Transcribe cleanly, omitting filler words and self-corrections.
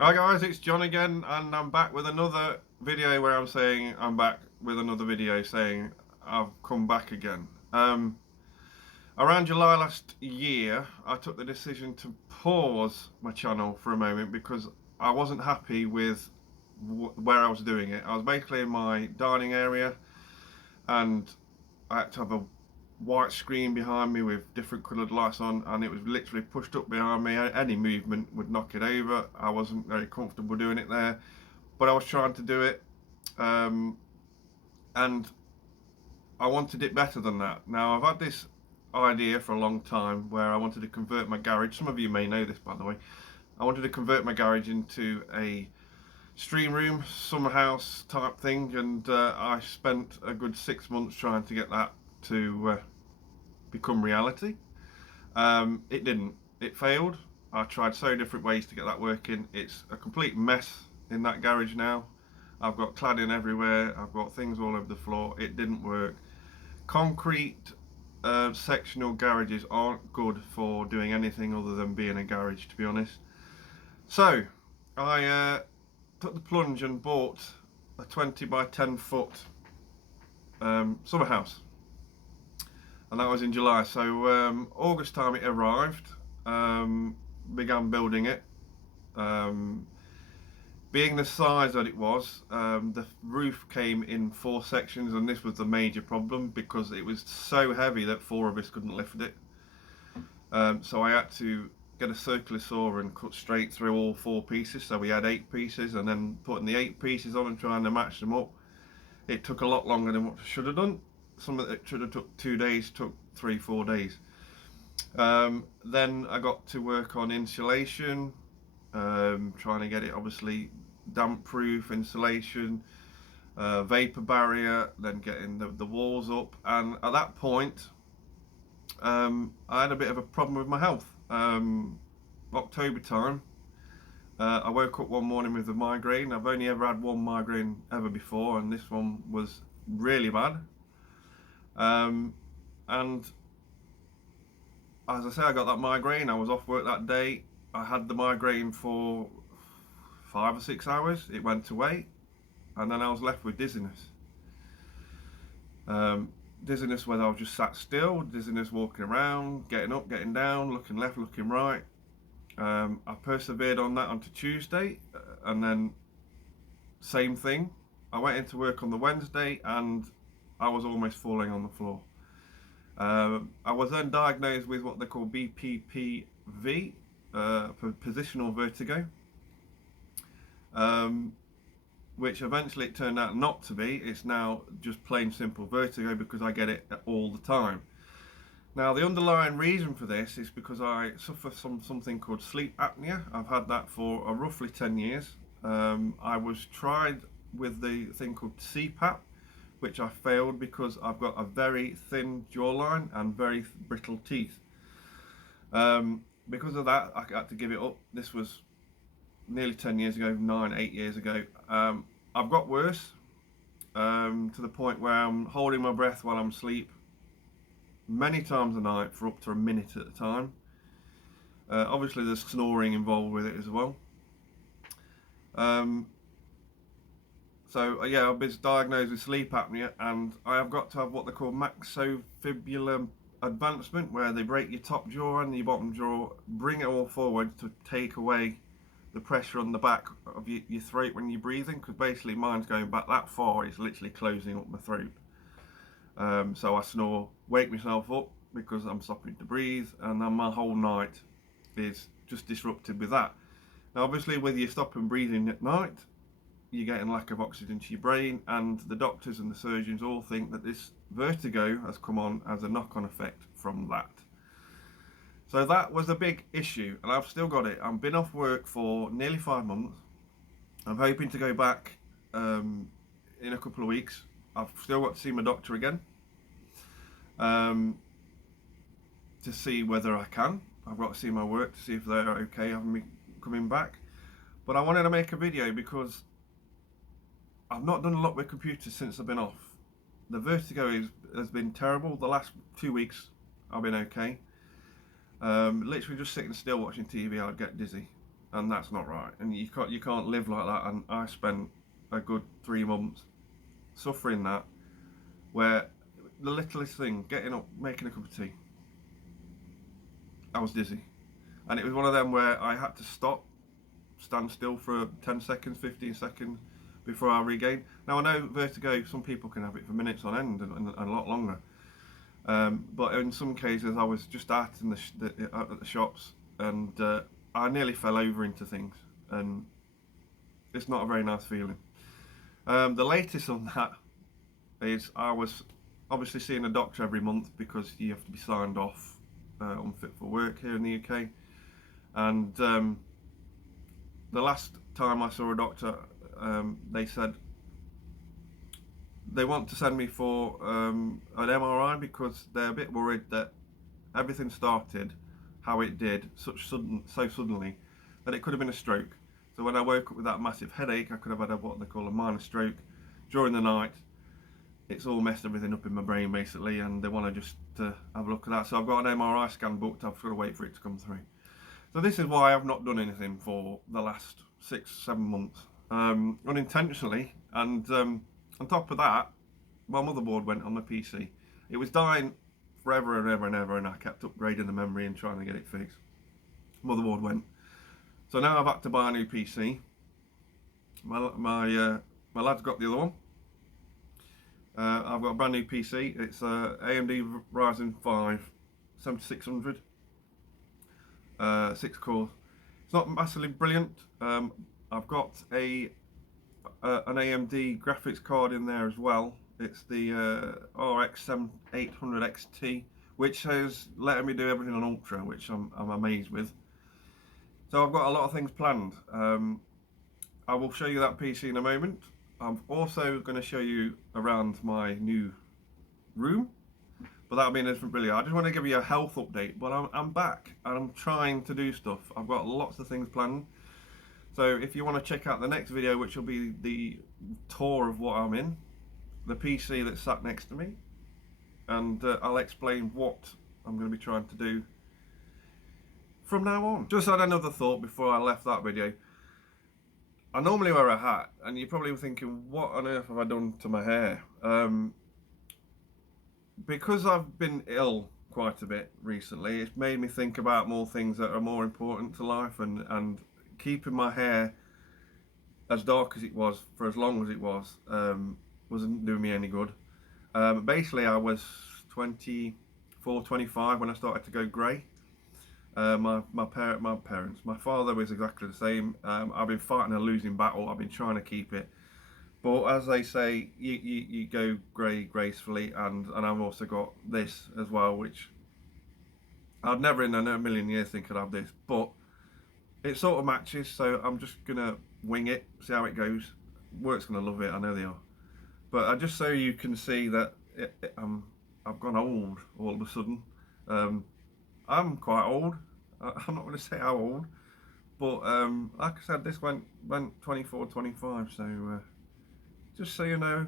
Hi guys, it's John again, and I'm back with another video where I'm saying I'm back with another video saying I've come back again. Around July last year, I took the decision to pause my channel for a moment because I wasn't happy with where I was doing it. I was basically in my dining area, and I had to have a white screen behind me with different coloured lights on, and it was literally pushed up behind me. Any movement would knock it over. I wasn't very comfortable doing it there, but I was trying to do it, um, and I wanted it better than that. Now, I've had this idea for a long time where I wanted to convert my garage. Some of you may know this, by the way. I wanted to convert my garage into a stream room, summer house type thing, and I spent a good 6 months trying to get that to become reality. It didn't. It failed. I tried so different ways to get that working. It's a complete mess in that garage now. I've got cladding everywhere. I've got things all over the floor. It didn't work. Concrete sectional garages aren't good for doing anything other than being a garage, to be honest. So I took the plunge and bought a 20 by 10 foot summer house, and that was in July. So August time it arrived. Began building it. Um, Being the size that it was, the roof came in 4 sections, and this was the major problem because it was so heavy that 4 of us couldn't lift it. So I had to get a circular saw and cut straight through all 4 pieces. So we had 8 pieces, and then putting the 8 pieces on and trying to match them up. It took a lot longer than what I should have done. Some of it should have took 2 days, took 3-4 days. Then I got to work on insulation, trying to get it obviously damp proof insulation, vapor barrier, then getting the walls up. And at that point, I had a bit of a problem with my health. October time, I woke up one morning with a migraine. I've only ever had one migraine ever before, and this one was really bad. And as I say, I got that migraine. I was off work that day. I had the migraine for 5 or 6 hours. It went away, and then I was left with dizziness. Dizziness where I was just sat still, dizziness walking around, getting up, getting down, looking left, looking right. I persevered on that onto Tuesday, and then same thing. I went into work on the Wednesday, and I was almost falling on the floor. I was then diagnosed with what they call BPPV, positional vertigo, which eventually it turned out not to be. It's now just plain simple vertigo because I get it all the time. Now, the underlying reason for this is because I suffer from something called sleep apnea. I've had that for roughly 10 years. I was tried with the thing called CPAP, which I failed because I've got a very thin jawline and very brittle teeth. Because of that, I had to give it up. This was nearly 10 years ago, 8 years ago. I've got worse, to the point where I'm holding my breath while I'm asleep many times a night for up to a minute at a time. Obviously, there's snoring involved with it as well. So yeah, I've been diagnosed with sleep apnea, and I have got to have what they call maxillofacial advancement, where they break your top jaw and your bottom jaw, bring it all forward to take away the pressure on the back of your throat when you're breathing, because basically mine's going back that far, it's literally closing up my throat. So I snore, wake myself up because I'm stopping to breathe, and then my whole night is just disrupted with that. Now, obviously, with you stopping breathing at night, you're getting lack of oxygen to your brain, and the doctors and the surgeons all think that this vertigo has come on as a knock-on effect from that. So that was a big issue, and I've still got it. I've been off work for nearly 5 months. I'm hoping to go back in a couple of weeks. I've still got to see my doctor again, to see whether I can. I've got to see my work to see if they're okay having me coming back. But I wanted to make a video because I've not done a lot with computers since I've been off. The vertigo has been terrible. The last 2 weeks I've been okay. Literally just sitting still watching TV, I'd get dizzy. and that's not right. And you can't live like that. And I spent a good 3 months suffering that, where the littlest thing, getting up, making a cup of tea, I was dizzy. And it was one of them where I had to stop, stand still for 10 seconds, 15 seconds before I regain. Now I know vertigo, some people can have it for minutes on end and a lot longer. But in some cases I was just out at the shops, and I nearly fell over into things, and it's not a very nice feeling. The latest on that is I was obviously seeing a doctor every month because you have to be signed off unfit for work here in the UK. And the last time I saw a doctor, they said they want to send me for an MRI because they're a bit worried that everything started how it did so suddenly that it could have been a stroke. So when I woke up with that massive headache, I could have had what they call a minor stroke during the night. It's all messed everything up in my brain basically, and they want to just have a look at that. So I've got an MRI scan booked. I've got to wait for it to come through. So this is why I've not done anything for the last 6-7 months, unintentionally. And on top of that, my motherboard went on my PC. It was dying forever and ever and ever, and I kept upgrading the memory and trying to get it fixed. Motherboard went. So now I've had to buy a new PC. My lad's got the other one. I've got a brand new PC. It's AMD Ryzen 5 7600, 6 cores. It's not massively brilliant. I've got an AMD graphics card in there as well. It's the RX 7800 XT, which is letting me do everything on Ultra, which I'm amazed with. So I've got a lot of things planned. I will show you that PC in a moment. I'm also going to show you around my new room, but that'll be in a different video. I just want to give you a health update, but I'm back and I'm trying to do stuff. I've got lots of things planned. So if you want to check out the next video, which will be the tour of what I'm in, the PC that's sat next to me, and I'll explain what I'm going to be trying to do from now on. Just had another thought before I left that video. I normally wear a hat, and you're probably thinking, what on earth have I done to my hair? Because I've been ill quite a bit recently, it's made me think about more things that are more important to life, and keeping my hair as dark as it was for as long as it was wasn't doing me any good. Basically, I was 24, 25 when I started to go grey. My parents, my father was exactly the same. I've been fighting a losing battle. I've been trying to keep it, but as they say, you go grey gracefully, and I've also got this as well, which I'd never in a million years think I'd have this, but it sort of matches. So I'm just gonna wing it, see how it goes. Work's gonna love it, I know they are. But just so you can see that I've gone old all of a sudden. I'm quite old. I'm not going to say how old, but like I said, this went 24, 25. So just so you know,